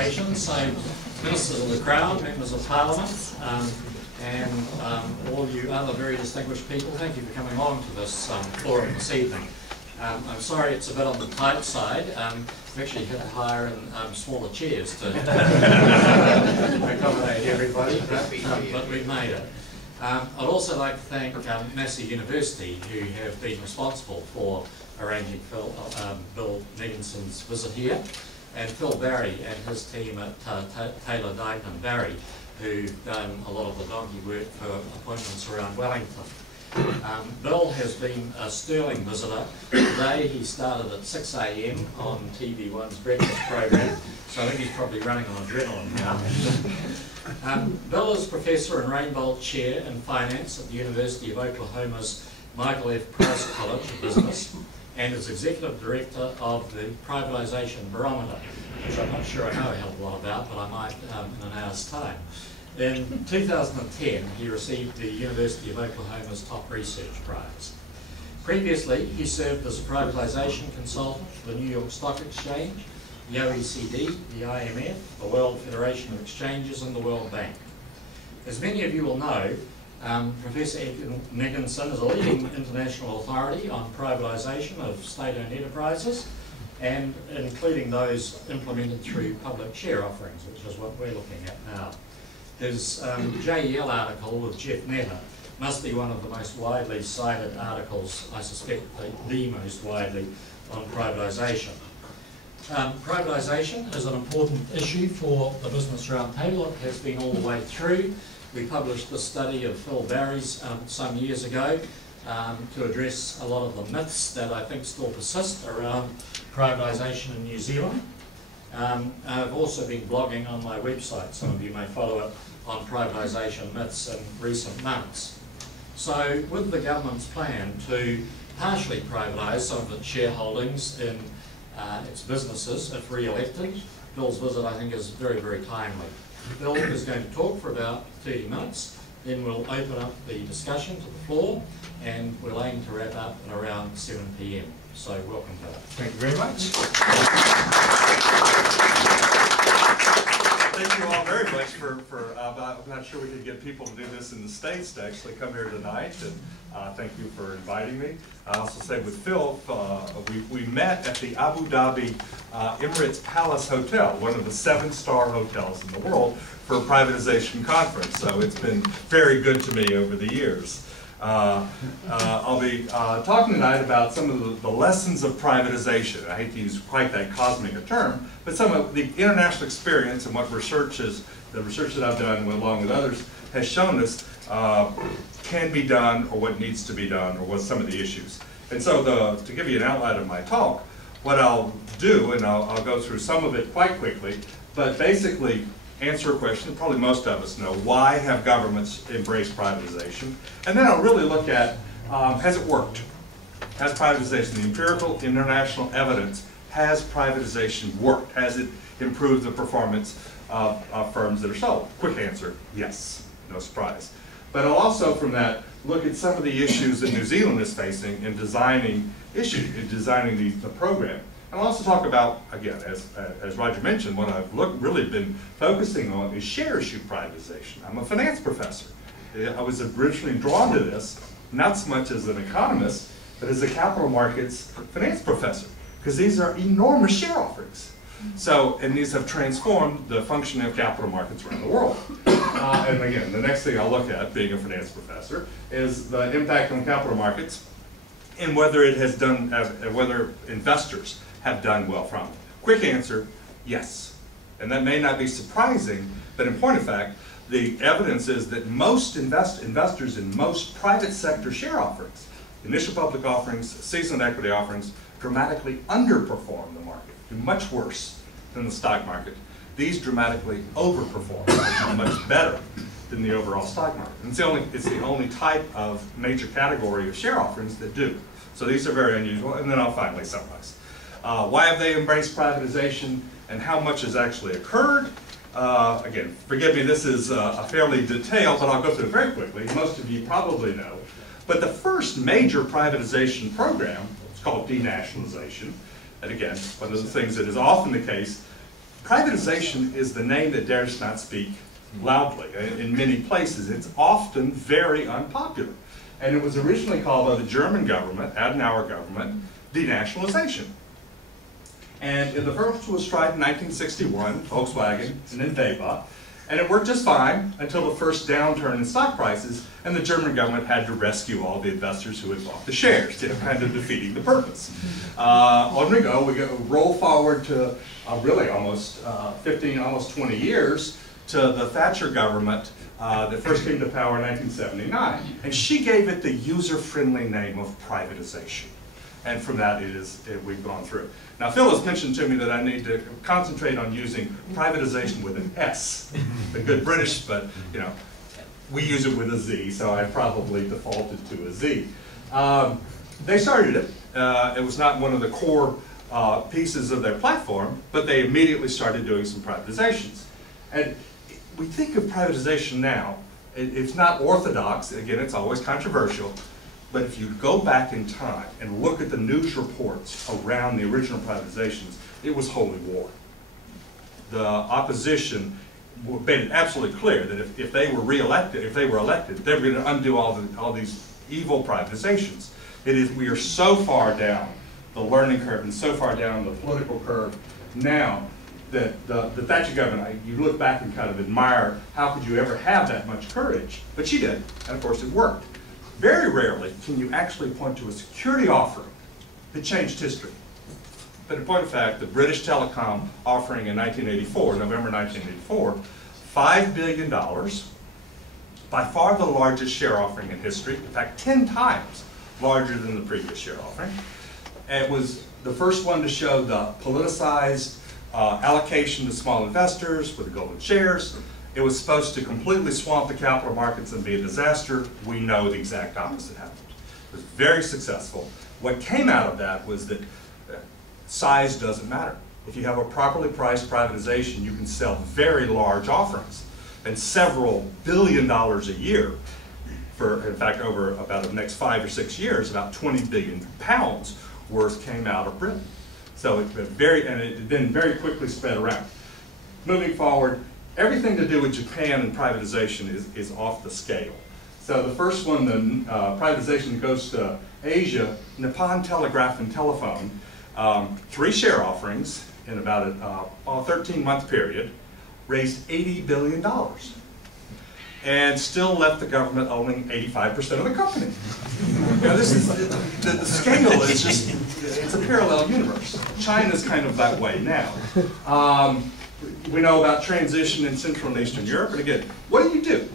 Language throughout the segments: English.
Corporation. So, Ministers of the Crown, Members of Parliament, and all you other very distinguished people, thank you for coming along to this forum this evening. I'm sorry it's a bit on the tight side. We actually had to hire in smaller chairs to accommodate everybody, but we've made it. I'd also like to thank Massey University, who have been responsible for arranging Bill Megginson's visit here, and Phil Barry and his team at Taylor Dyke Barry, who've done a lot of the donkey work for appointments around Wellington. Bill has been a sterling visitor. Today he started at 6 AM on TV1's breakfast program, so I think he's probably running on adrenaline now. Bill is Professor and Rainbolt Chair in Finance at the University of Oklahoma's Michael F. Price College of Business, and is Executive Director of the Privatisation Barometer, which I'm not sure I know a hell of a lot about, but I might in an hour's time. In 2010, he received the University of Oklahoma's Top Research Prize. Previously, he served as a privatisation consultant for the New York Stock Exchange, the OECD, the IMF, the World Federation of Exchanges, and the World Bank. As many of you will know, Professor Megginson is a leading international authority on privatisation of state-owned enterprises, and including those implemented through public share offerings, which is what we're looking at now. His JEL article with Jeff Netter must be one of the most widely cited articles, I suspect the most widely, on privatisation. Privatisation is an important issue for the Business Roundtable. It has been all the way through. We published the study of Phil Barry's some years ago to address a lot of the myths that I think still persist around privatisation in New Zealand. I've also been blogging on my website, some of you may follow it, on privatisation myths in recent months. So with the government's plan to partially privatise some of its shareholdings in its businesses if re-elected, Bill's visit I think is very, very timely. Bill is going to talk for about 30 minutes, then we'll open up the discussion to the floor, and we'll aim to wrap up at around 7 PM. So welcome, Bill. Thank you very much. Thank you all very much for I'm not sure we could get people to do this in the States to actually come here tonight, and thank you for inviting me. I also say with Phil, we met at the Abu Dhabi Emirates Palace Hotel, one of the 7-star hotels in the world, for a privatization conference, so it's been very good to me over the years. I'll be talking tonight about some of the lessons of privatization. I hate to use quite that cosmic a term, but some of the international experience and what the research that I've done along with others has shown us can be done, or what needs to be done, or what some of the issues. And so to give you an outline of my talk, what I'll do, and I'll go through some of it quite quickly, but basically answer a question that probably most of us know: why have governments embraced privatization? And then I'll really look at, has it worked? Has privatization, the empirical international evidence, has privatization worked? Has it improved the performance of firms that are sold? Quick answer, yes, no surprise. But I'll also, from that, look at some of the issues that New Zealand is facing in designing the program. And I'll also talk about, again, as Roger mentioned, what I've really been focusing on is share issue privatization. I'm a finance professor. I was originally drawn to this, not so much as an economist, but as a capital markets finance professor, because these are enormous share offerings. So, and these have transformed the functioning of capital markets around the world. And again, the next thing I'll look at, being a finance professor, is the impact on capital markets and whether it has done, whether investors have done well from it. Quick answer, yes. And that may not be surprising, but in point of fact, the evidence is that most investors in most private sector share offerings, initial public offerings, seasoned equity offerings, dramatically underperform the market, do much worse than the stock market. These dramatically overperform, which is much better than the overall stock market. And it's the only type of major category of share offerings that do. So these are very unusual, and then I'll finally summarize. Why have they embraced privatization, and how much has actually occurred? Again, forgive me, this is a fairly detailed, but I'll go through it very quickly. Most of you probably know. But the first major privatization program, it's called denationalization. And again, one of the things that is often the case, privatization is the name that dares not speak loudly in many places. It's often very unpopular. And it was originally called by the German government, Adenauer government, denationalization. And the first was tried in 1961, Volkswagen, and then Weber. And it worked just fine until the first downturn in stock prices, and the German government had to rescue all the investors who had bought the shares, kind of defeating the purpose. On we go, roll forward to really almost 15, almost 20 years, to the Thatcher government that first came to power in 1979. And she gave it the user-friendly name of privatization. And from that, we've gone through. Now, Phil has mentioned to me that I need to concentrate on using privatization with an S. The good British, but we use it with a Z, so I probably defaulted to a Z. They started it. It was not one of the core pieces of their platform, but they immediately started doing some privatizations. And we think of privatization now, it's not orthodox. Again, it's always controversial. But if you go back in time and look at the news reports around the original privatizations, it was holy war. The opposition made it absolutely clear that if they were elected, they were going to undo all these evil privatizations. We are so far down the learning curve and so far down the political curve now that the Thatcher government, you look back and kind of admire how could you ever have that much courage, but she did, and of course it worked. Very rarely can you actually point to a security offering that changed history. But in point of fact, the British Telecom offering in 1984, November 1984, $5 billion, by far the largest share offering in history, in fact 10 times larger than the previous share offering. And it was the first one to show the politicized allocation to small investors with the golden shares. It was supposed to completely swamp the capital markets and be a disaster. We know the exact opposite happened. It was very successful. What came out of that was that size doesn't matter. If you have a properly priced privatization, you can sell very large offerings. And several $billion a year, in fact, over about the next 5 or 6 years, about 20 billion pounds worth came out of Britain. So it then very quickly spread around. Moving forward, everything to do with Japan and privatization is off the scale. So the first one, the privatization goes to Asia, Nippon Telegraph and Telephone, 3 share offerings in about a 13-month period, raised $80 billion, and still left the government owning 85% of the company. This is, the scale is just, it's a parallel universe. China's kind of that way now. We know about transition in Central and Eastern Europe, and again, what do?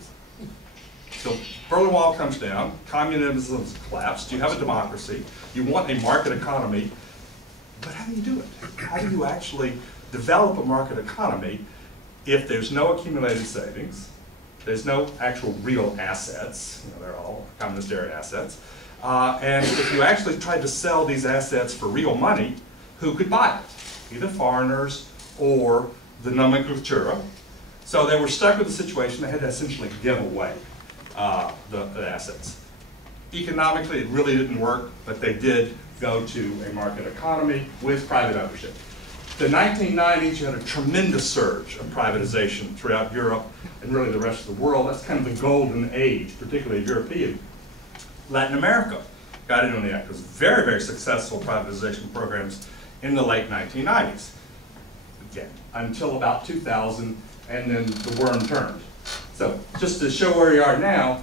So Berlin Wall comes down, communism has collapsed, you have a democracy, you want a market economy, but how do you do it? How do you actually develop a market economy if there's no accumulated savings, there's no actual real assets, they're all communist era assets, and if you actually tried to sell these assets for real money, who could buy it? Either foreigners or the nomenclatura. So they were stuck with the situation. They had to essentially give away the assets. Economically, it really didn't work, but they did go to a market economy with private ownership. The 1990s, you had a tremendous surge of privatization throughout Europe and really the rest of the world. That's kind of the golden age, particularly European. Latin America got in on the act. It was very, very successful privatization programs in the late 1990s. Again, until about 2000, and then the worm turned. So just to show where we are now,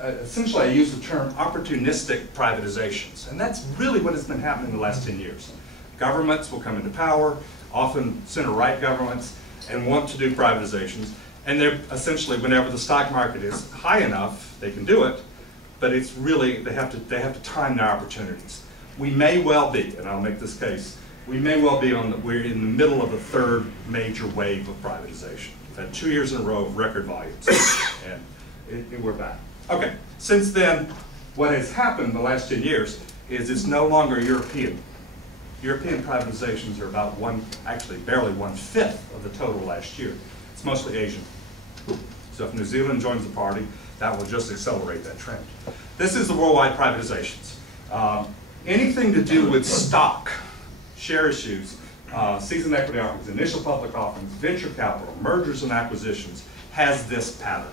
essentially I use the term opportunistic privatizations, and that's really what has been happening in the last 10 years. Governments will come into power, often center-right governments, and want to do privatizations, and they're essentially, whenever the stock market is high enough, they can do it, but it's really, they have to time their opportunities. We may well be, and I'll make this case, we may well be we're in the middle of the 3rd major wave of privatization. We've had 2 years in a row of record volumes, and we're back. Okay, since then, what has happened the last 10 years is it's no longer European. European privatizations are about actually barely 1/5 of the total last year. It's mostly Asian. So if New Zealand joins the party, that will just accelerate that trend. This is the worldwide privatizations. Anything to do with stock, share issues, seasoned equity offerings, initial public offerings, venture capital, mergers and acquisitions, has this pattern.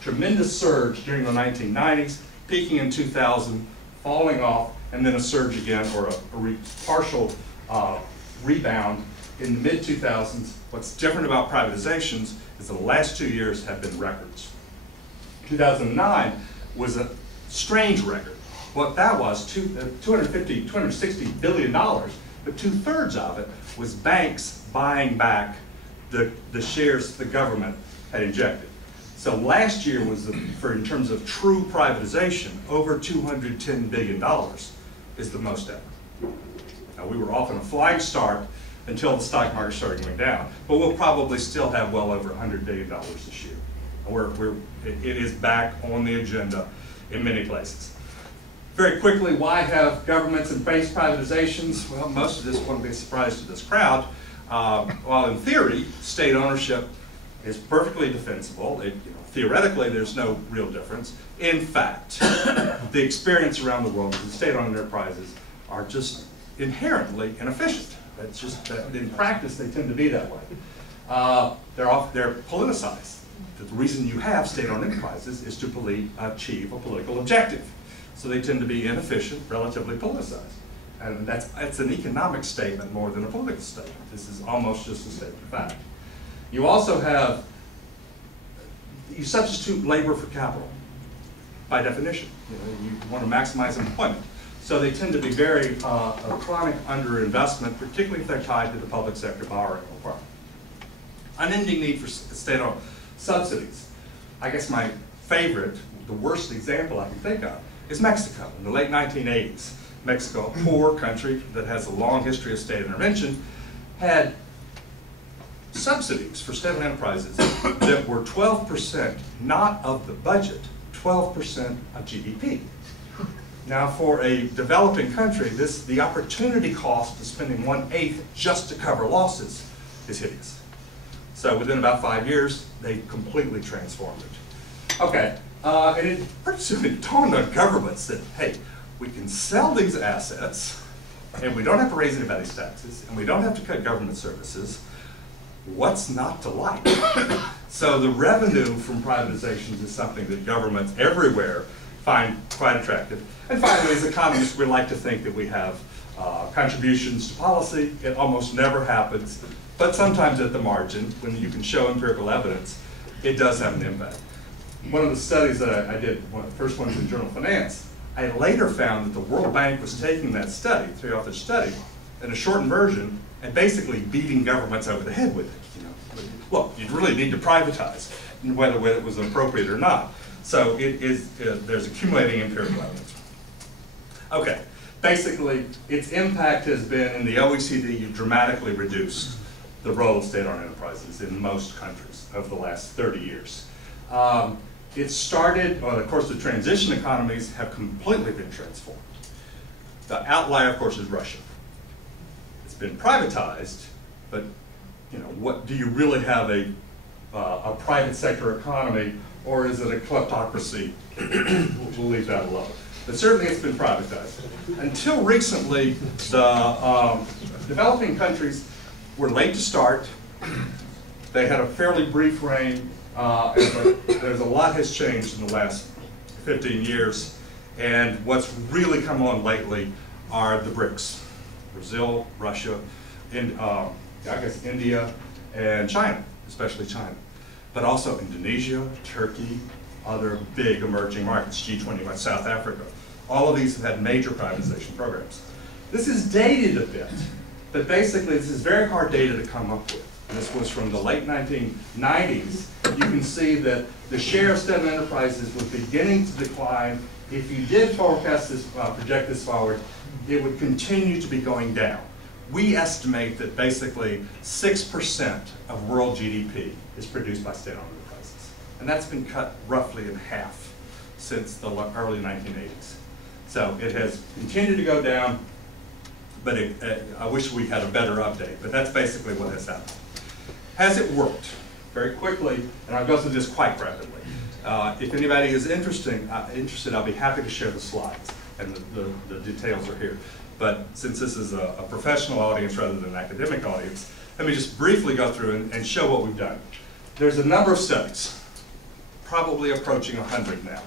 Tremendous surge during the 1990s, peaking in 2000, falling off, and then a surge again, or a partial rebound in the mid-2000s. What's different about privatizations is the last 2 years have been records. 2009 was a strange record. What that was, $260 billion, but 2/3 of it was banks buying back the shares the government had injected. So last year was, in terms of true privatization, over $210 billion is the most ever. Now, we were off on a flying start until the stock market started going down, but we'll probably still have well over $100 billion this year. It is back on the agenda in many places. Very quickly, why have governments embraced privatizations? Well, most of this won't be a surprise to this crowd. While in theory, state ownership is perfectly defensible, theoretically there's no real difference. In fact, the experience around the world is that state-owned enterprises are just inherently inefficient. It's just that in practice they tend to be that way. They're politicized. The reason you have state-owned enterprises is to achieve a political objective. So they tend to be inefficient, relatively politicized. And that's an economic statement more than a political statement. This is almost just a statement of fact. You also have, you substitute labor for capital, by definition. You want to maximize employment. So they tend to be very a chronic underinvestment, particularly if they're tied to the public sector borrowing requirement. Unending need for state-owned subsidies. I guess my favorite, the worst example I can think of, is Mexico. In the late 1980s, Mexico, a poor country that has a long history of state intervention, had subsidies for state-owned enterprises that were 12% not of the budget, 12% of GDP. Now, for a developing country, the opportunity cost of spending 1/8 just to cover losses is hideous. So within about 5 years, they completely transformed it. Okay, and it pretty soon dawned on governments that, hey, we can sell these assets, and we don't have to raise anybody's taxes, and we don't have to cut government services. What's not to like? So the revenue from privatizations is something that governments everywhere find quite attractive. And finally, as economists, we like to think that we have contributions to policy. It almost never happens, but sometimes at the margin, when you can show empirical evidence, it does have an impact. One of the studies that I did, one of the first ones in Journal of Finance, I later found that the World Bank was taking that study, 3-author study, in a shortened version, and basically beating governments over the head with it. Well, you really need to privatize, whether it was appropriate or not. So there's accumulating empirical evidence. Okay, basically, its impact has been, in the OECD, you've dramatically reduced the role of state-owned enterprises in most countries over the last 30 years. It started, well, of course, the transition economies have completely been transformed. The outlier, of course, is Russia. It's been privatized, but what do you really have a private sector economy, or is it a kleptocracy? We'll leave that alone. But certainly it's been privatized. Until recently, the developing countries were late to start. They had a fairly brief reign. There's a lot has changed in the last 15 years. And what's really come on lately are the BRICS. Brazil, Russia, I guess India, and China, especially China. But also Indonesia, Turkey, other big emerging markets, G20 like South Africa. All of these have had major privatization programs. This is dated a bit, but basically this is very hard data to come up with. And this was from the late 1990s. You can see that the share of state-owned enterprises was beginning to decline. If you did forecast this, project this forward, it would continue to be going down. We estimate that basically 6% of world GDP is produced by state-owned enterprises. And that's been cut roughly in half since the early 1980s. So it has continued to go down, but I wish we had a better update, but that's basically what has happened. Has it worked? Very quickly, and I'll go through this quite rapidly. If anybody is interested, I'll be happy to share the slides, and the details are here. but since this is a professional audience rather than an academic audience, let me just briefly go through and show what we've done. There's a number of studies, probably approaching 100 now,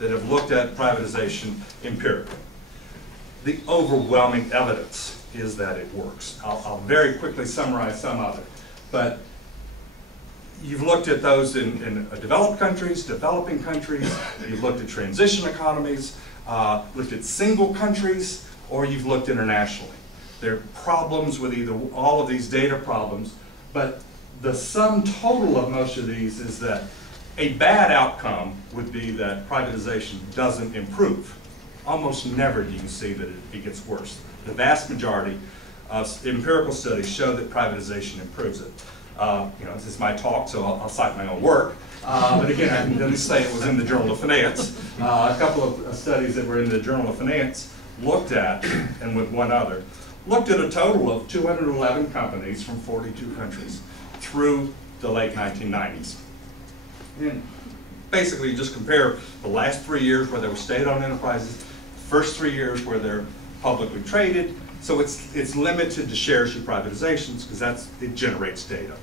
that have looked at privatization empirically. The overwhelming evidence is that it works. I'll very quickly summarize some of it, but you've looked at those in developed countries, developing countries, you've looked at transition economies, looked at single countries, or you've looked internationally. There are problems with either all of these data problems, but the sum total of most of these is that a bad outcome would be that privatization doesn't improve. Almost never do you see that it gets worse. The vast majority of empirical studies show that privatization improves it. This is my talk, so I'll cite my own work. But again, I can at least say it was in the Journal of Finance. A couple of studies that were in the Journal of Finance looked at, and with one other, looked at a total of 211 companies from 42 countries through the late 1990s. And basically, you just compare the last 3 years where they were state-owned enterprises, first 3 years where they're publicly traded. So it's limited to share issue privatizations because it generates data.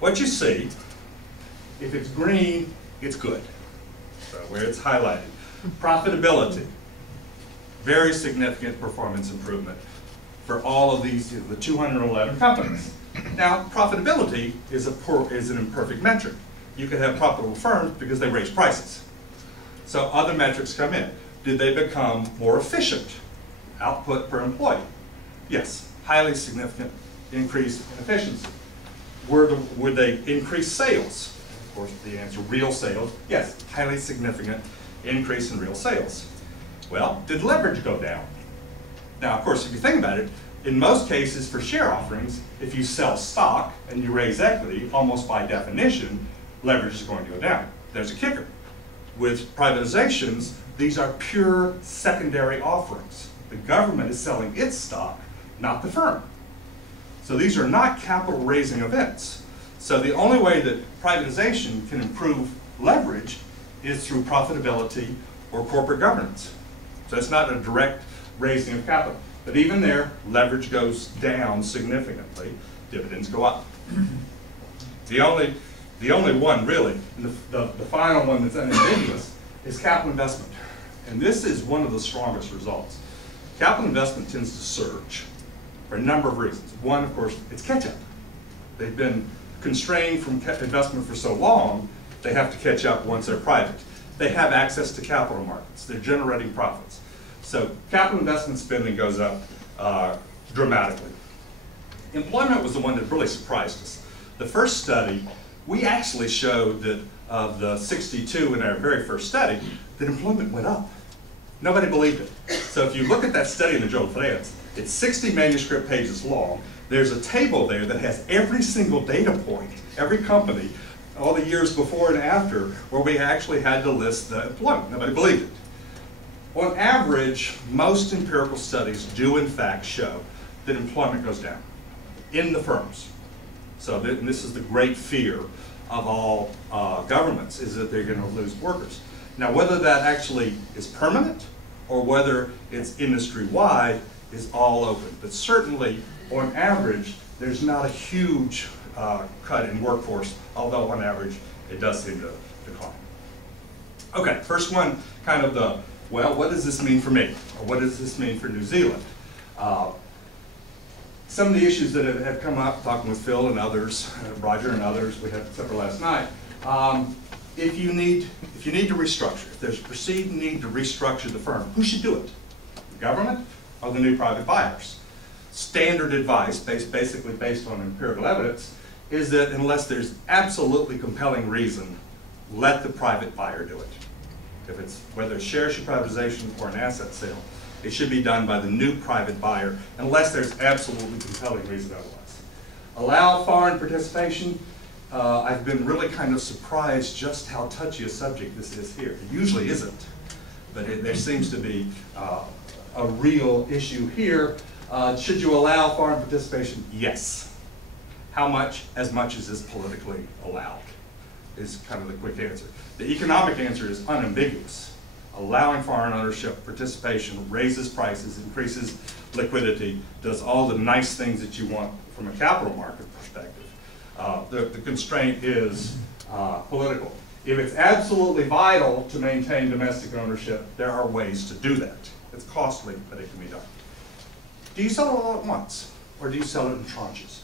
What you see, if it's green, it's good. So where it's highlighted. Profitability, very significant performance improvement for all of these, the 211 companies. Now, profitability is an imperfect metric. You could have profitable firms because they raise prices. So other metrics come in. Did they become more efficient? Output per employee? Yes, highly significant increase in efficiency. Would they increase sales? Of course, the answer, real sales. Yes, highly significant increase in real sales. Well, did leverage go down? Now, of course, if you think about it, in most cases for share offerings, if you sell stock and you raise equity, almost by definition, leverage is going to go down. There's a kicker. With privatizations, these are pure secondary offerings. The government is selling its stock, not the firm. So these are not capital raising events. So the only way that privatization can improve leverage is through profitability or corporate governance. So it's not a direct raising of capital. But even there, leverage goes down significantly, dividends go up. The only one really, the final one that's unambiguous, is capital investment. And this is one of the strongest results. Capital investment tends to surge for a number of reasons. One, of course, it's catch-up. They've been constrained from investment for so long, they have to catch up once they're private. They have access to capital markets. They're generating profits. So capital investment spending goes up dramatically. Employment was the one that really surprised us. The first study, we actually showed that of the 62 in our very first study, that employment went up. Nobody believed it. So if you look at that study in the Journal of Finance, it's 60 manuscript pages long. There's a table there that has every single data point, every company, all the years before and after, where we actually had to list the employment. Nobody believed it. On average, most empirical studies do in fact show that employment goes down in the firms. So and this is the great fear of all governments, is that they're going to lose workers. Now, whether that actually is permanent or whether it's industry-wide is all open. But certainly, on average, there's not a huge cut in workforce, although on average, it does seem to decline. Okay, first one, kind of the, well, what does this mean for me? Or what does this mean for New Zealand? Some of the issues that have come up, talking with Phil and others, Roger and others, we had supper last night. If you need to restructure, if there's a perceived need to restructure the firm, who should do it? The government or the new private buyers? Standard advice, basically based on empirical evidence, is that unless there's absolutely compelling reason, let the private buyer do it. If it's whether it's share issue privatization or an asset sale, it should be done by the new private buyer unless there's absolutely compelling reason otherwise. Allow foreign participation. I've been really kind of surprised just how touchy a subject this is here. It usually isn't, but there seems to be a real issue here. Should you allow foreign participation? Yes. How much? As much as is politically allowed is kind of the quick answer. The economic answer is unambiguous. allowing foreign ownership, participation, raises prices, increases liquidity, does all the nice things that you want from a capital market perspective. The constraint is political. If it's absolutely vital to maintain domestic ownership, there are ways to do that. It's costly, but it can be done. Do you sell it all at once, or do you sell it in tranches?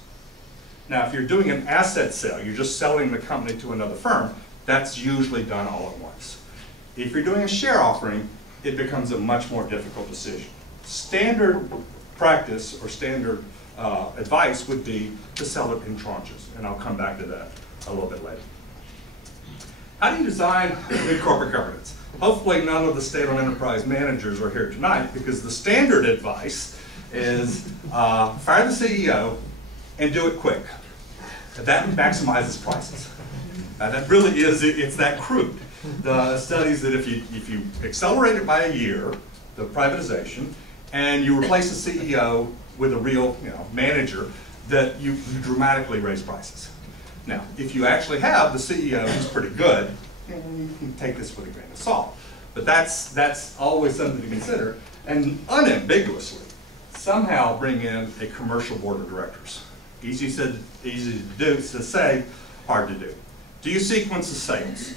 Now, if you're doing an asset sale, you're just selling the company to another firm, that's usually done all at once. If you're doing a share offering, it becomes a much more difficult decision. Standard practice or standard advice would be to sell it in tranches, and I'll come back to that a little bit later. How do you design good corporate governance? Hopefully none of the state-owned enterprise managers are here tonight, because the standard advice is fire the CEO and do it quick. That maximizes prices. That really is, it's that crude. The studies that if you accelerate it by a year, the privatization, and you replace the CEO with a real manager, that you dramatically raise prices. Now, if you actually have the CEO who's pretty good, you can take this with a grain of salt. But that's always something to consider, and unambiguously, somehow bring in a commercial board of directors. Easy to do, to say, hard to do. Do you sequence the sales?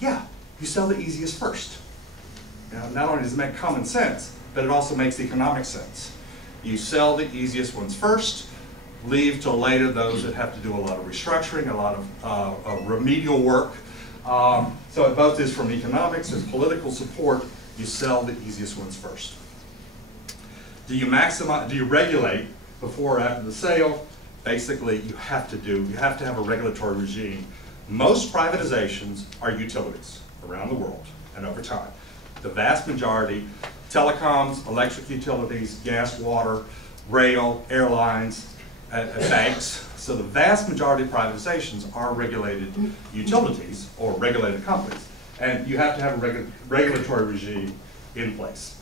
Yeah, you sell the easiest first. Not only does it make common sense, but it also makes economic sense. You sell the easiest ones first, leave till later those that have to do a lot of restructuring, a lot of remedial work. So it both is from economics and political support. You sell the easiest ones first. Do you regulate before or after the sale? Basically, you have to have a regulatory regime. Most privatizations are utilities around the world and over time. The vast majority, telecoms, electric utilities, gas, water, rail, airlines, banks. So the vast majority of privatizations are regulated utilities or regulated companies. And you have to have a regulatory regime in place.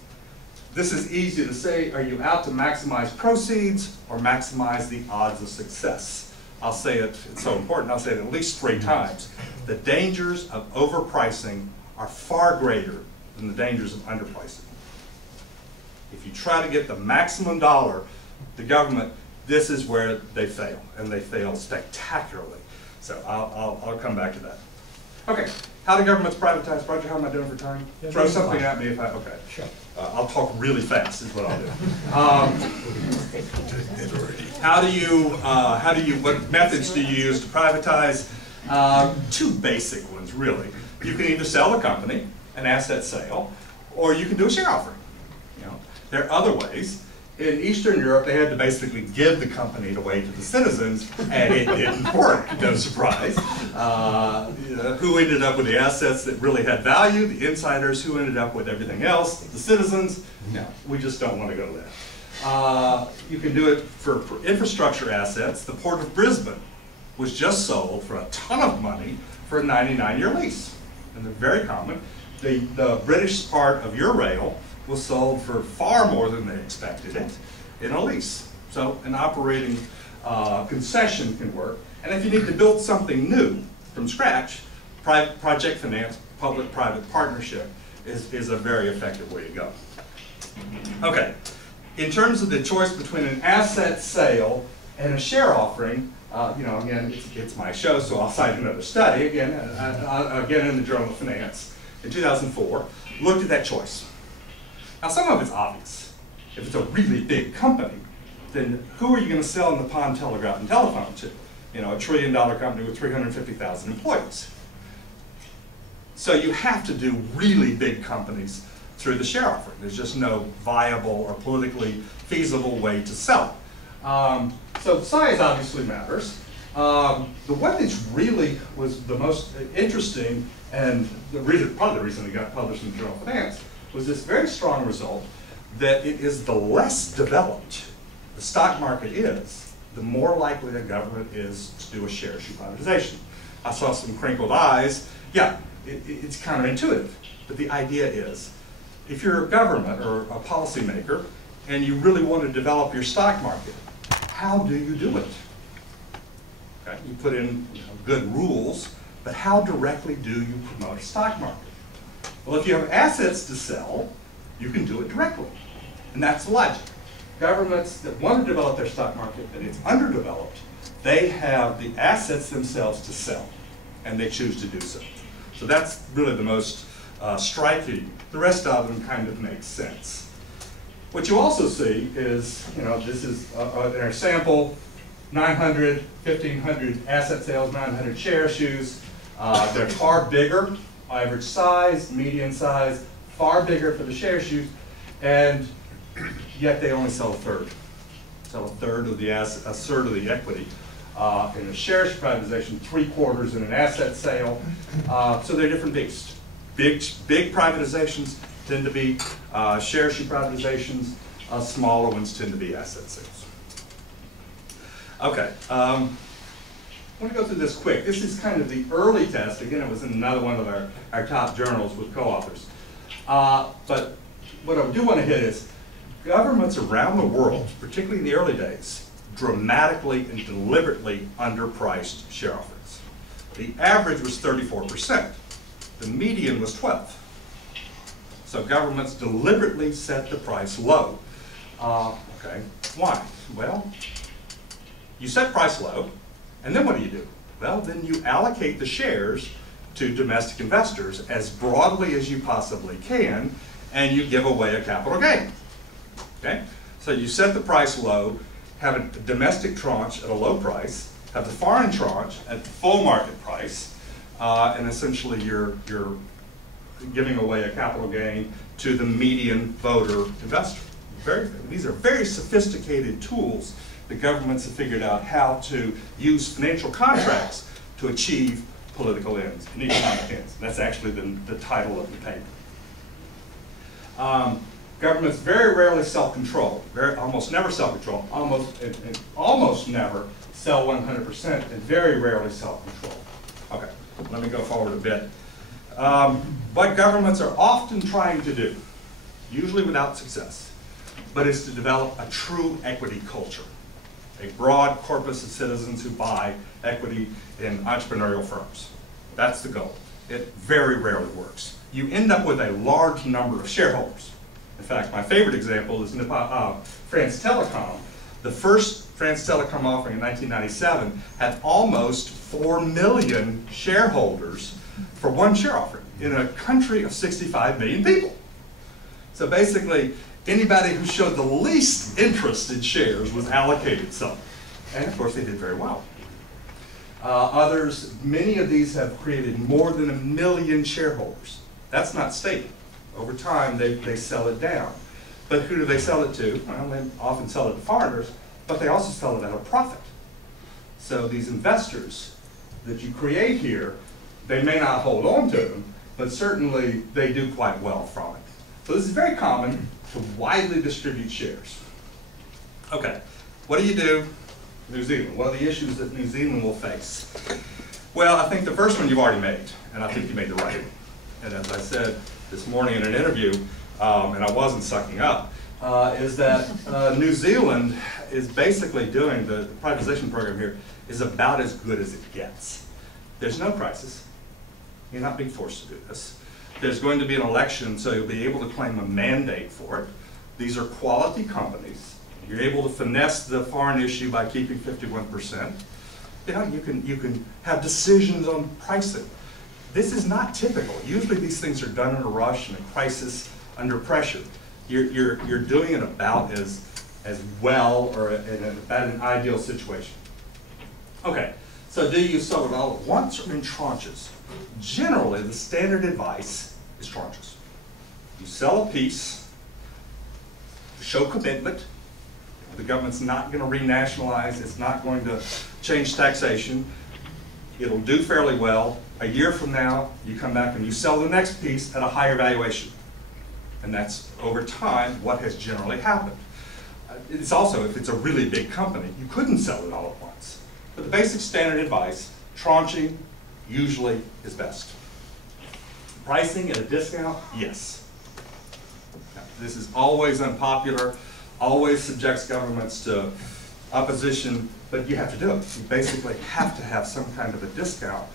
This is easy to say. Are you out to maximize proceeds or maximize the odds of success? I'll say it, it's so important, I'll say it at least 3 times. The dangers of overpricing are far greater than the dangers of underpricing. If you try to get the maximum dollar, the government, this is where they fail, and they fail spectacularly. So I'll come back to that. Okay, how do governments privatize? Roger, how am I doing for time? Yeah, throw something at me if I, okay. Sure. I'll talk really fast is what I'll do. What methods do you use to privatize? 2 basic ones, really. You can either sell the company, an asset sale, or you can do a share offering. There are other ways. In Eastern Europe, they had to basically give the company away to the citizens, and it didn't work, no surprise. Who ended up with the assets that really had value? The insiders. Who ended up with everything else? The citizens. No, we just don't want to go there. You can do it for infrastructure assets. The Port of Brisbane was just sold for a ton of money for a 99-year lease. And they're very common. The British part of Eurail was sold for far more than they expected it in a lease. So an operating concession can work. And if you need to build something new from scratch, project finance, public-private partnership is a very effective way to go. Okay, in terms of the choice between an asset sale and a share offering, again, it's my show, so I'll cite another study, again in the Journal of Finance, in 2004, looked at that choice. Now, some of it's obvious. If it's a really big company, then who are you going to sell in the pawn, telegraph, and telephone to? A $1 trillion company with 350,000 employees. So you have to do really big companies through the share offering. There's just no viable or politically feasible way to sell it. So size obviously matters. The one that really was the most interesting, and probably the reason it got published in the Journal of Finance, was this very strong result that it is the less developed the stock market is, the more likely the government is to do a share issue privatization. I saw some crinkled eyes. Yeah, it's counterintuitive, but the idea is, if you're a government or a policymaker and you really want to develop your stock market, how do you do it? Okay, you put in good rules, but how directly do you promote a stock market? Well, if you have assets to sell, you can do it directly. And that's the logic. Governments that want to develop their stock market, but it's underdeveloped, they have the assets themselves to sell, and they choose to do so. So that's really the most striking. The rest of them kind of make sense. What you also see is, this is in our sample, 900, 1,500 asset sales, 900 share issues. They're far bigger, average size, median size, far bigger for the share issues, and yet they only sell a third. Sell a third of the asset, a third of the equity. In a share issue privatization, 3/4 in an asset sale. So they're different beasts. Big privatizations tend to be share issue privatizations. Smaller ones tend to be asset sales. Okay, I want to go through this quick. This is kind of the early test. Again, it was in another one of our top journals with co-authors. But what I do want to hit is governments around the world, particularly in the early days, dramatically and deliberately underpriced share offerings. The average was 34%. The median was 12%. So governments deliberately set the price low. Okay, why? Well, you set price low, and then what do? Well, then you allocate the shares to domestic investors as broadly as you possibly can, and you give away a capital gain. Okay? So you set the price low, have a domestic tranche at a low price, have the foreign tranche at the full market price, and essentially you're giving away a capital gain to the median voter investor. These are very sophisticated tools that governments have figured out how to use financial contracts to achieve political ends and economic ends. That's actually the title of the paper. Governments very rarely self-control, almost never self-control, almost never sell 100%, and very rarely self-control. Okay, let me go forward a bit. What governments are often trying to do, usually without success, but is to develop a true equity culture, a broad corpus of citizens who buy equity in entrepreneurial firms. That's the goal. It very rarely works. You end up with a large number of shareholders. In fact, my favorite example is France Telecom. The first France Telecom offering in 1997 had almost 4 million shareholders for one share offering in a country of 65 million people. So basically, anybody who showed the least interest in shares was allocated some. And of course, they did very well. Many of these have created more than 1 million shareholders. That's not stable. Over time, they sell it down. But who do they sell it to? Well, they often sell it to foreigners, but they also sell it at a profit. So these investors that you create here, they may not hold on to them, but certainly they do quite well from it. So this is very common to widely distribute shares. Okay, what do? New Zealand. What are the issues that New Zealand will face? Well, I think the first one you've already made, and I think you made the right one. And as I said this morning in an interview, and I wasn't sucking up, is that New Zealand is basically doing the privatization program here is about as good as it gets. There's no crisis. You're not being forced to do this. There's going to be an election, so you'll be able to claim a mandate for it. These are quality companies. You're able to finesse the foreign issue by keeping 51%. You can have decisions on pricing. This is not typical. Usually these things are done in a rush, in a crisis, under pressure. You're doing it about as well or in about an ideal situation. Okay, so do you sell it all at once or in tranches? Generally, the standard advice is tranches. You sell a piece, show commitment. The government's not going to renationalize. It's not going to change taxation. It'll do fairly well. A year from now, you come back and you sell the next piece at a higher valuation. And that's, over time, what has generally happened. It's also, if it's a really big company, you couldn't sell it all at once. But the basic standard advice, tranching usually is best. Pricing at a discount, yes. Now, this is always unpopular, always subjects governments to opposition, but you have to do it. You basically have to have some kind of a discount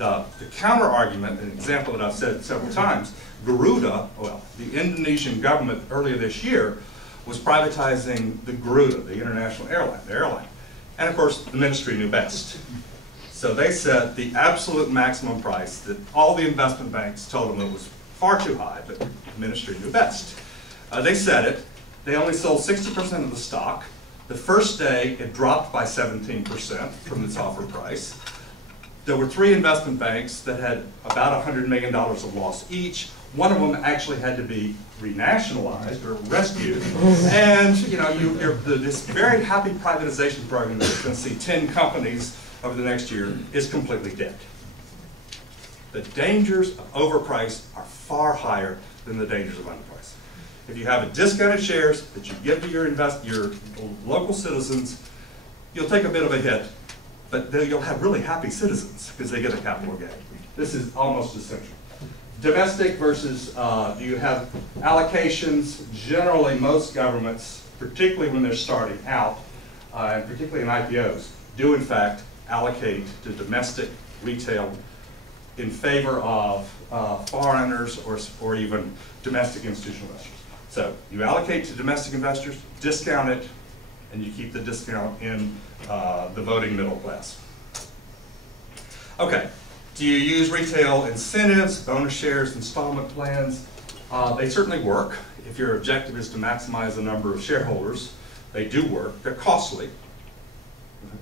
The counter argument, an example that I've said several times, Garuda, well, the Indonesian government earlier this year was privatizing the Garuda, the international airline, the airline. And of course, the ministry knew best. So they set the absolute maximum price that all the investment banks told them it was far too high, but the ministry knew best. They set it. They only sold 60% of the stock. The first day, it dropped by 17% from its offer price. There were 3 investment banks that had about $100 million of loss each. One of them actually had to be renationalized or rescued. And you know, this very happy privatization program that you're going to see 10 companies over the next year is completely dead. The dangers of overprice are far higher than the dangers of underprice. If you have discounted shares that you give to your local citizens, you'll take a bit of a hit, but you'll have really happy citizens because they get a capital gain. This is almost essential. Domestic versus, do you have allocations? Generally, most governments, particularly when they're starting out, and particularly in IPOs, do in fact allocate to domestic retail in favor of foreigners or even domestic institutional investors. So you allocate to domestic investors, discount it, and you keep the discount in the voting middle class. Okay, do you use retail incentives, bonus shares, installment plans? They certainly work. If your objective is to maximize the number of shareholders, they do work. They're costly.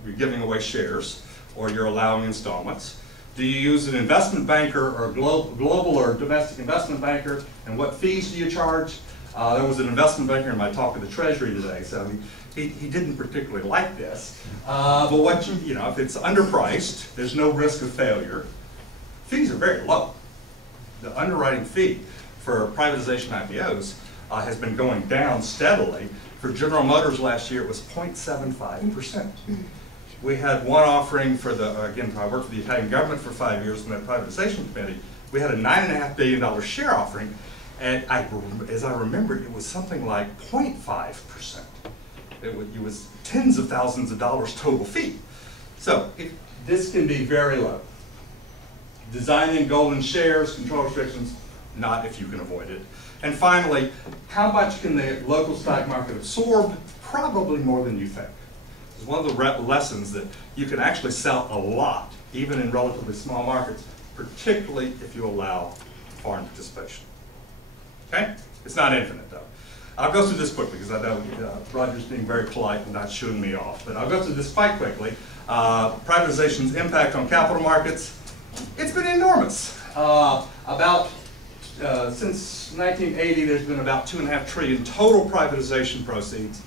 You're giving away shares, or you're allowing installments. Do you use an investment banker or a global or domestic investment banker, and what fees do you charge? There was an investment banker in my talk at the Treasury today, so he didn't particularly like this. But what you know, if it's underpriced, there's no risk of failure. Fees are very low. The underwriting fee for privatization IPOs has been going down steadily. For General Motors last year, it was 0.75%. We had one offering for again, I worked for the Italian government for 5 years in that privatization committee. We had a $9.5 billion share offering, and as I remember, it was something like 0.5%. It was tens of thousands of dollars total fee. So this can be very low. Designing golden shares, control restrictions, not if you can avoid it. And finally, how much can the local stock market absorb? Probably more than you think. It's one of the lessons that you can actually sell a lot, even in relatively small markets, particularly if you allow foreign participation. Okay? It's not infinite, though. I'll go through this quickly, because I know Roger's being very polite and not shooing me off. But I'll go through this quite quickly. Privatization's impact on capital markets, it's been enormous. Since 1980, there's been about $2.5 trillion total privatization proceeds.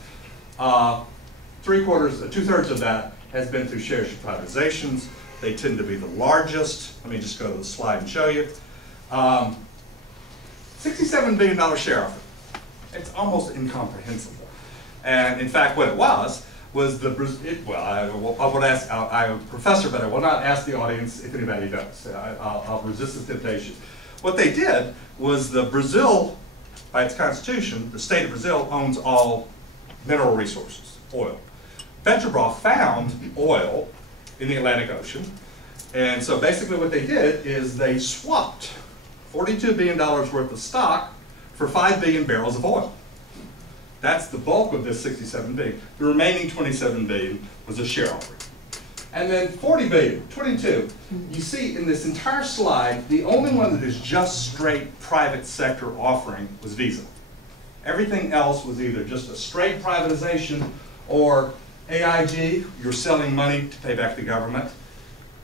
Two-thirds of that has been through share privatizations. They tend to be the largest. Let me just go to the slide and show you. $67 billion share offering. It's almost incomprehensible. And in fact, what it was I would ask, I'm a professor, but I will not ask the audience if anybody knows. I'll resist the temptation. What they did was Brazil, by its constitution, the state of Brazil owns all mineral resources, oil. Petrobras found oil in the Atlantic Ocean, and so basically what they did is they swapped $42 billion worth of stock for 5 billion barrels of oil. That's the bulk of this 67 billion. The remaining 27 billion was a share offering. And then 40 billion, 22. You see in this entire slide, the only one that is just straight private sector offering was Visa. Everything else was either just a straight privatization or AIG, you're selling money to pay back the government.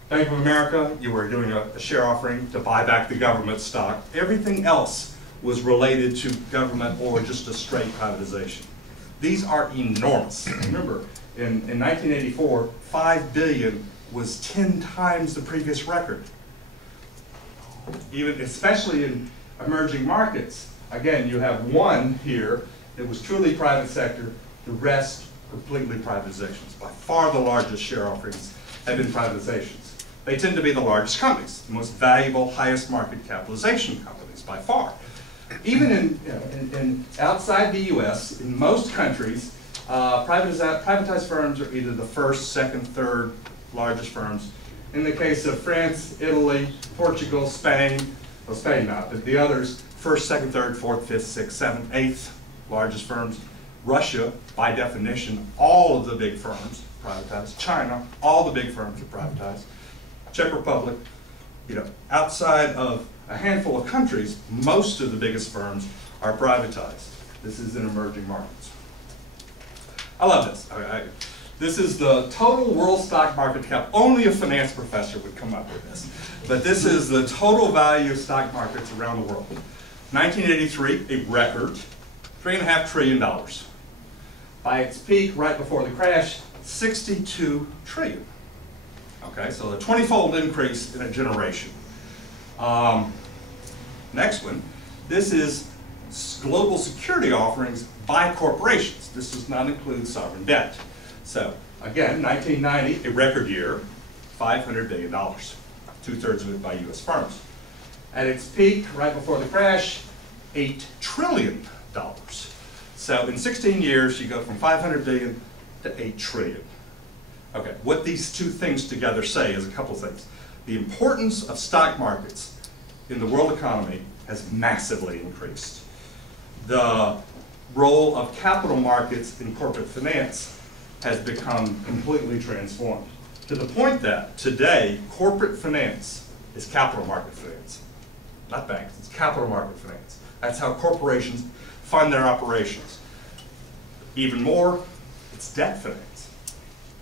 Bank of America, you were doing a share offering to buy back the government stock. Everything else was related to government or just a straight privatization. These are enormous. Remember, in 1984, 5 billion was 10 times the previous record. Especially in emerging markets. Again, you have one here that was truly private sector, the rest completely privatizations. By far the largest share offerings have been privatizations. They tend to be the largest companies, the most valuable, highest market capitalization companies by far. Even in outside the US, in most countries, privatized firms are either the first, second, third largest firms, in the case of France, Italy, Portugal, Spain, well, Spain not, but the others, first, second, third, fourth, fifth, sixth, seventh, eighth largest firms. Russia, by definition, all of the big firms privatized. China, all the big firms are privatized. Czech Republic, outside of a handful of countries, most of the biggest firms are privatized. This is in emerging markets. I love this. This is the total world stock market cap. Only a finance professor would come up with this. But this is the total value of stock markets around the world. 1983, a record, $3.5 trillion. By its peak, right before the crash, 62 trillion. Okay, so a 20-fold increase in a generation. Next one, this is global security offerings by corporations. This does not include sovereign debt. So again, 1990, a record year, $500 billion, 2/3 of it by US firms. At its peak, right before the crash, $8 trillion. So in 16 years, you go from 500 billion to 8 trillion. Okay, what these two things together say is a couple things. The importance of stock markets in the world economy has massively increased. The role of capital markets in corporate finance has become completely transformed, to the point that today, corporate finance is capital market finance. Not banks, it's capital market finance. That's how corporations fund their operations. Even more, it's debt finance.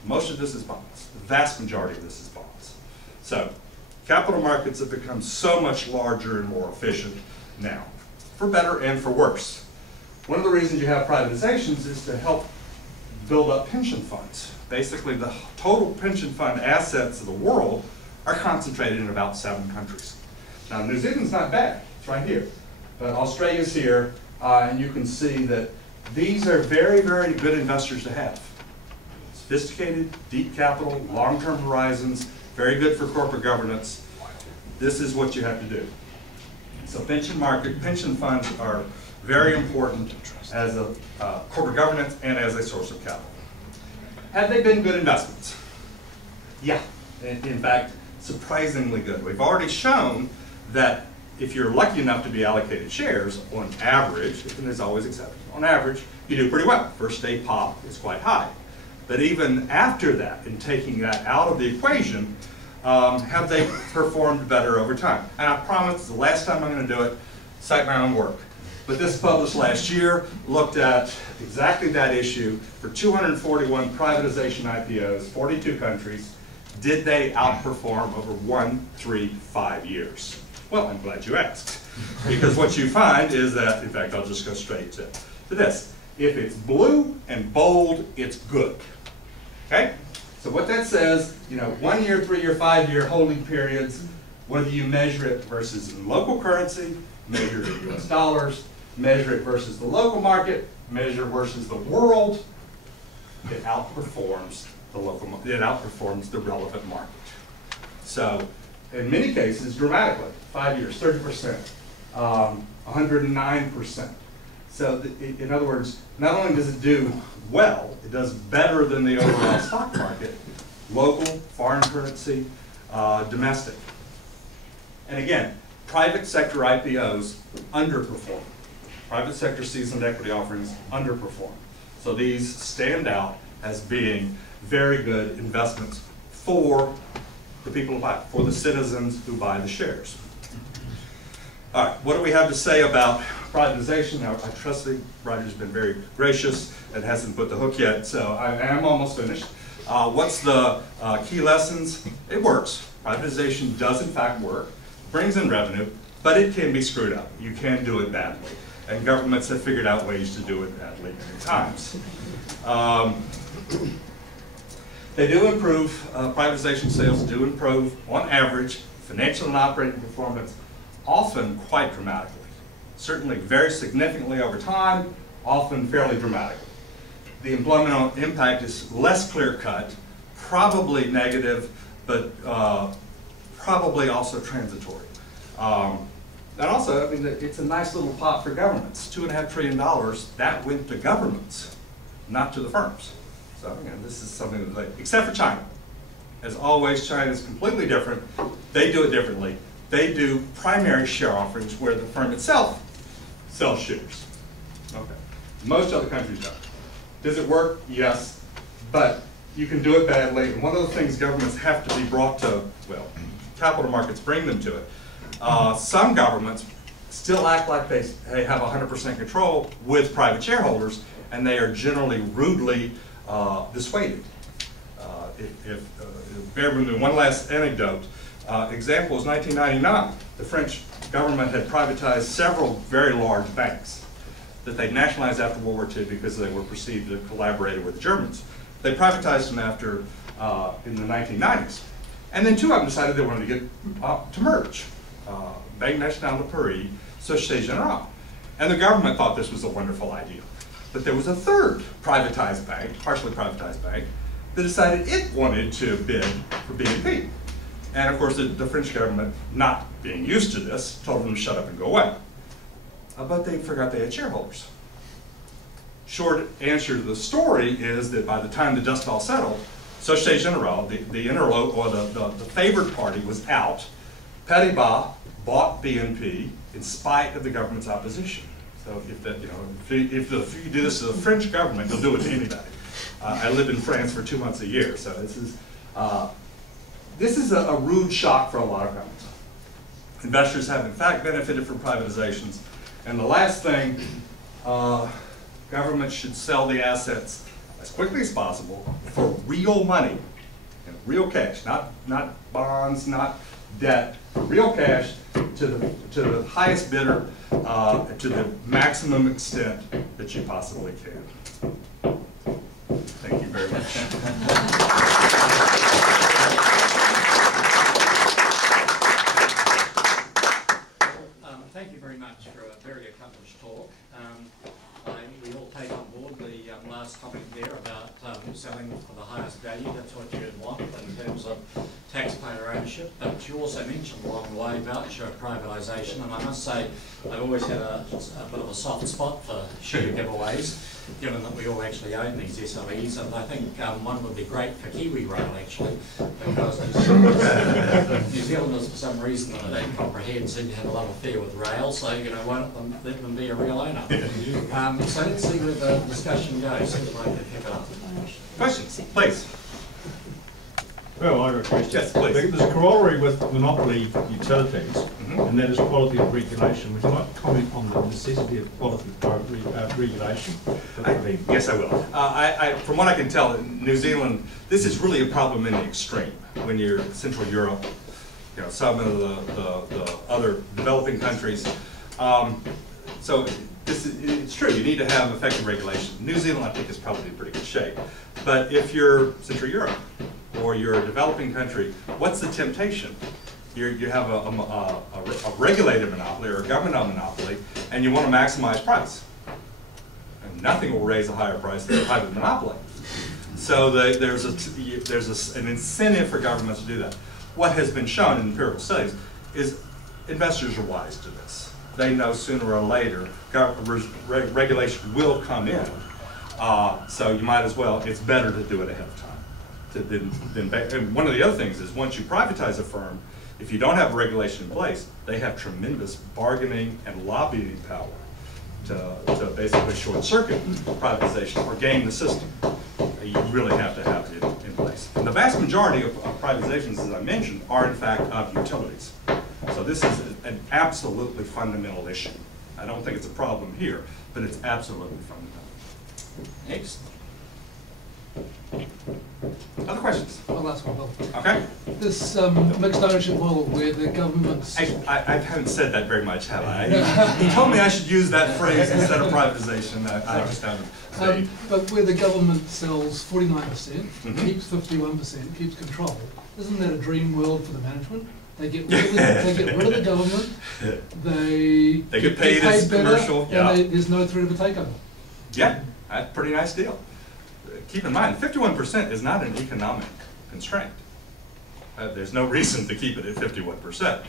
Most of this is bonds. The vast majority of this is bonds. So, capital markets have become so much larger and more efficient now, for better and for worse. One of the reasons you have privatizations is to help build up pension funds. Basically, the total pension fund assets of the world are concentrated in about 7 countries. Now, New Zealand's not bad. It's right here. But Australia's here, and you can see that these are very, very good investors to have. Sophisticated, deep capital, long-term horizons, very good for corporate governance. This is what you have to do. So pension funds are very important as a corporate governance and as a source of capital. Have they been good investments? Yeah, in fact, surprisingly good. We've already shown that if you're lucky enough to be allocated shares, on average, and there's always exceptions, on average, you do pretty well. First day pop is quite high. But even after that, in taking that out of the equation, have they performed better over time? And I promise the last time I'm going to do it, cite my own work. But this published last year, looked at exactly that issue for 241 privatization IPOs, 42 countries. Did they outperform over 1, 3, 5 years? Well, I'm glad you asked. Because what you find is that, in fact, I'll just go straight to this. If it's blue and bold, it's good. Okay? So what that says, 1 year, 3 year, 5 year holding periods, whether you measure it versus in local currency, measure it in US dollars, measure it versus the local market, measure versus the world, it outperforms the local market. It outperforms the relevant market. So, in many cases, dramatically. 5 years, 30%, 109%. So, in other words, not only does it do well, it does better than the overall stock market, local, foreign currency, domestic. And again, private sector IPOs underperform. Private sector seasoned equity offerings underperform. So these stand out as being very good investments for the people who buy it, for the citizens who buy the shares. All right, what do we have to say about privatization? Now, I trust that Roger's been very gracious and hasn't put the hook yet, so I am almost finished. What's the key lessons? It works. Privatization does in fact work, brings in revenue, but it can be screwed up. You can do it badly. And governments have figured out ways to do it badly many times. They do improve, privatization sales do improve, on average, financial and operating performance, often quite dramatically. Certainly very significantly over time, often fairly dramatically. The employment impact is less clear-cut, probably negative, but probably also transitory. And also, I mean, it's a nice little pot for governments. $2.5 trillion, that went to governments, not to the firms. So again, this is something that, except for China. As always, China is completely different. They do it differently. They do primary share offerings where the firm itself sells shares. Okay. Most other countries don't. Does it work? Yes. But you can do it badly. And one of the things governments have to be brought to, well, capital markets bring them to it. Some governments still act like they have 100% control with private shareholders, and they are generally rudely dissuaded. Bear with me, one last anecdote. Example is 1999. The French government had privatized several very large banks that they nationalized after World War II because they were perceived to collaborate with the Germans. They privatized them after, in the 1990s. And then two of them decided they wanted to get to merge. Banque Nationale de Paris, Société Générale. And the government thought this was a wonderful idea. But there was a third privatized bank, partially privatized bank, that decided it wanted to bid for BNP. And of course, the French government, not being used to this, told them to shut up and go away. But they forgot they had shareholders. Short answer to the story is that by the time the dust all settled, Société Générale, the favored party, was out. Paribas bought BNP in spite of the government's opposition. So if you do this to the French government, you'll do it to anybody. I lived in France for 2 months a year, so this is a rude shock for a lot of governments. Investors have in fact benefited from privatizations. And the last thing, governments should sell the assets as quickly as possible for real money, real cash, not bonds, not debt, real cash to the highest bidder, to the maximum extent that you possibly can. Thank you very much. Thank you very much for a very accomplished talk. We all take on board the last comment there about selling for the highest value. That's what you'd want in terms of taxpayer ownership. But you also mentioned along the way about privatisation, and I must say I've always had a bit of a soft spot for sugar giveaways, given that we all actually own these SOEs, and I think one would be great for Kiwi Rail actually, because New Zealanders for some reason that I don't comprehend seem to have a love affair with rail, so why not let them be a real owner? So let's see where the discussion goes. Who'd like to pick it up? Questions, please. Well, I've got a question. Yes, please. There's a corollary with monopoly utilities, and that is quality of regulation. Would you like to comment on the necessity of quality of regulation? Yes, I will. From what I can tell, in New Zealand, this is really a problem in the extreme. When you're Central Europe, some of the other developing countries. So it's true, you need to have effective regulation. New Zealand, I think, is probably in pretty good shape. But if you're Central Europe, or you're a developing country, what's the temptation? You have a regulated monopoly or a governmental monopoly, and you want to maximize price. And nothing will raise a higher price than a private monopoly. So there's an incentive for governments to do that. What has been shown in empirical studies is investors are wise to this. They know sooner or later regulation will come in. So you might as well, it's better to do it ahead of time. And one of the other things is once you privatize a firm, if you don't have a regulation in place, they have tremendous bargaining and lobbying power to basically short circuit privatization or game the system. You really have to have it in place. And the vast majority of privatizations, as I mentioned, are in fact of utilities. So this is an absolutely fundamental issue. I don't think it's a problem here, but it's absolutely fundamental. Next. Other questions? I'll ask one, Bill. Okay. This mixed ownership model where the government's... I haven't said that very much, have I? He told me I should use that phrase instead of privatization. I just haven't. But where the government sells 49%, keeps 51%, keeps control, isn't that a dream world for the management? They get rid of the government, they get paid as better, commercial, and there's no threat of a takeover. Yeah, that's a pretty nice deal. Keep in mind, 51% is not an economic constraint. There's no reason to keep it at 51%.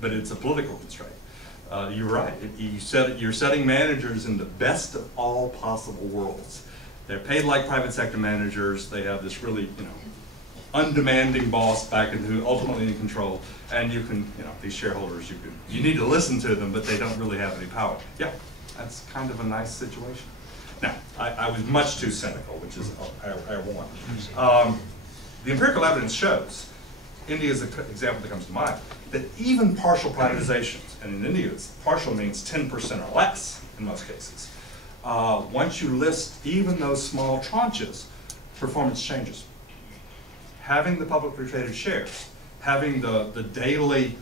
But it's a political constraint. You're right. You're setting managers in the best of all possible worlds. They're paid like private sector managers. They have this really, undemanding boss back into who ultimately in control, and you can, these shareholders, you need to listen to them, but they don't really have any power. Yeah, that's kind of a nice situation. Now, I was much too cynical, which is I want. The empirical evidence shows, India is an example that comes to mind, that even partial privatizations, and in India, partial means 10% or less in most cases. Once you list even those small tranches, performance changes. Having the publicly traded shares, having the daily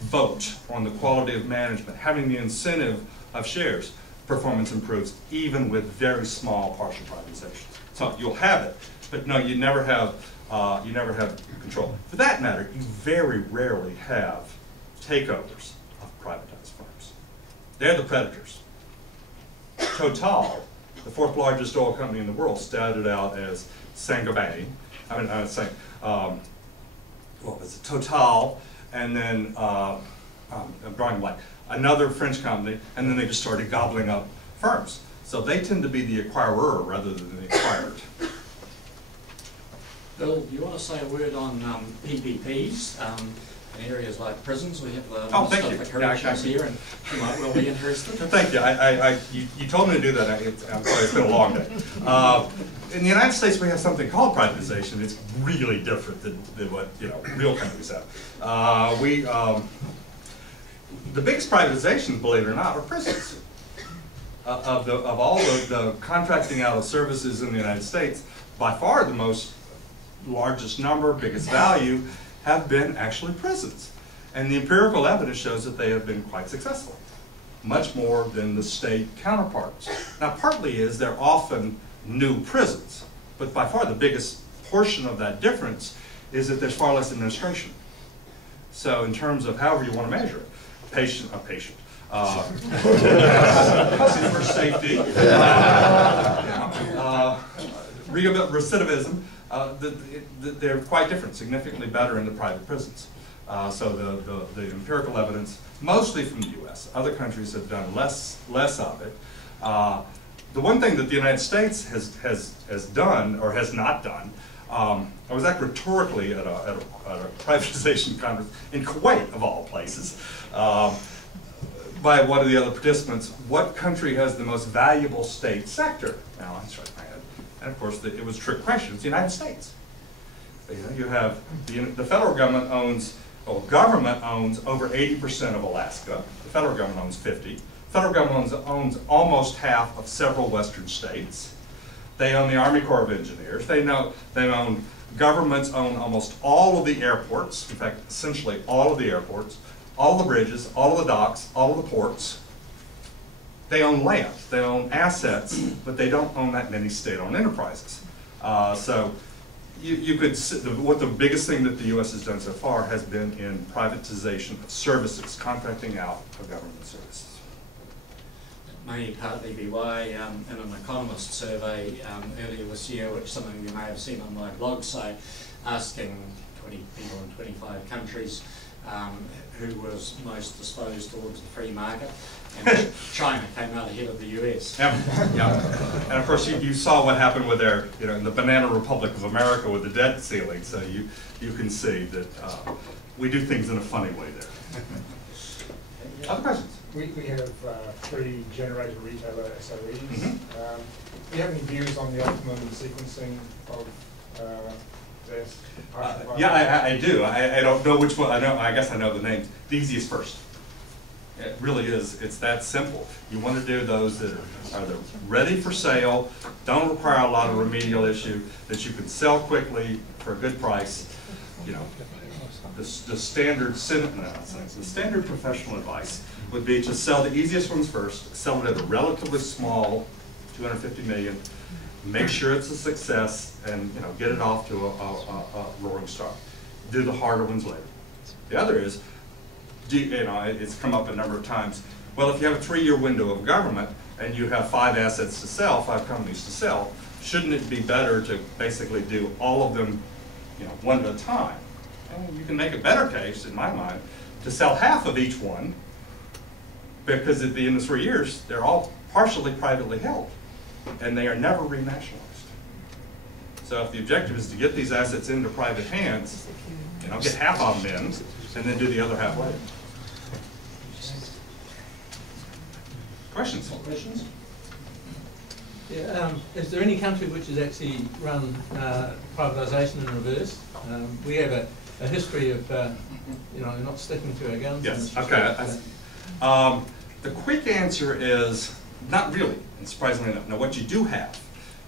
vote on the quality of management, having the incentive of shares, performance improves even with very small partial privatizations. So you'll have it, but no, you never have control. For that matter, you very rarely have takeovers of privatized firms. They're the predators. Total, the fourth largest oil company in the world, started out as Saint-Gobain. What was it? Total, and then I'm drawing a blank. Another French company, and then they just started gobbling up firms. So they tend to be the acquirer rather than the acquired. Bill, do you want to say a word on PPPs? In areas like prisons, we have the Minister for Corrections here, and you might well be interested. Thank you. You told me to do that. I'm sorry, it's been a long day. In the United States, we have something called privatization. It's really different than what real countries have. The biggest privatizations, believe it or not, are prisons. Of all of the contracting out of services in the United States, by far the largest number, biggest value, have been actually prisons. And the empirical evidence shows that they have been quite successful, much more than the state counterparts. Now, partly is they're often new prisons, but by far the biggest portion of that difference is that there's far less administration. So in terms of however you want to measure it, consumer safety, recidivism, they're quite different, significantly better in the private prisons. So the empirical evidence, mostly from the US, other countries have done less of it. The one thing that the United States has done, or has not done, I was actually rhetorically at a privatization conference in Kuwait, of all places, by one of the other participants. What country has the most valuable state sector? Now, I struck my head. And of course, it was a trick question. It's the United States. You have the federal government owns over 80% of Alaska. The federal government owns 50%. The federal government owns almost half of several western states. They own the Army Corps of Engineers. Governments own almost all of the airports. In fact, essentially all of the airports, all the bridges, all of the docks, all of the ports. They own land, they own assets, but they don't own that many state-owned enterprises. So you could see what the biggest thing that the U.S. has done so far has been in privatization of services, contracting out of government services. It may partly be why in an Economist survey earlier this year, which some of you may have seen on my blog site, asking 20 people in 25 countries who was most disposed towards the free market, and China came out ahead of the US. Yeah. And of course you saw what happened with their, in the Banana Republic of America with the debt ceiling, so you can see that we do things in a funny way there. Other questions? We have 3 generator retailer SOEs. Mm-hmm. Do you have any views on the optimum sequencing of this? Yeah, I do. I don't know which one. I guess I know the names. The easiest first. It really is. It's that simple. You want to do those that are ready for sale, don't require a lot of remedial issue, that you can sell quickly for a good price. The standard professional advice would be to sell the easiest ones first, sell it at a relatively small, 250 million, make sure it's a success, and get it off to a roaring start. Do the harder ones later. The other is, it's come up a number of times. Well, if you have a 3-year window of government and you have 5 assets to sell, 5 companies to sell, shouldn't it be better to basically do all of them, one at a time? And you can make a better case, in my mind, to sell half of each one, because at the end of 3 years, they're all partially privately held, and they are never renationalized. So if the objective is to get these assets into private hands, get half of them in, and then do the other half later. Questions? Questions? Yeah, is there any country which has actually run privatisation in reverse? We have a history of, not sticking to our guns. Yes, okay. The quick answer is not really, and surprisingly enough. Now what you do have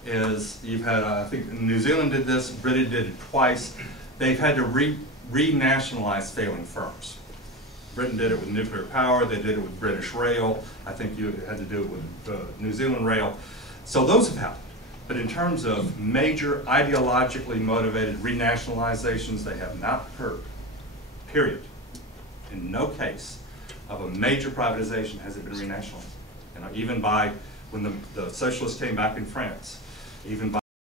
is you've had, I think New Zealand did this, Britain did it twice. They've had to renationalize failing firms. Britain did it with nuclear power, they did it with British Rail, I think you had to do it with New Zealand Rail. So those have happened. But in terms of major ideologically motivated renationalizations, they have not occurred, period. In no case of a major privatization has it been renationalized. Even by, when the socialists came back in France, even by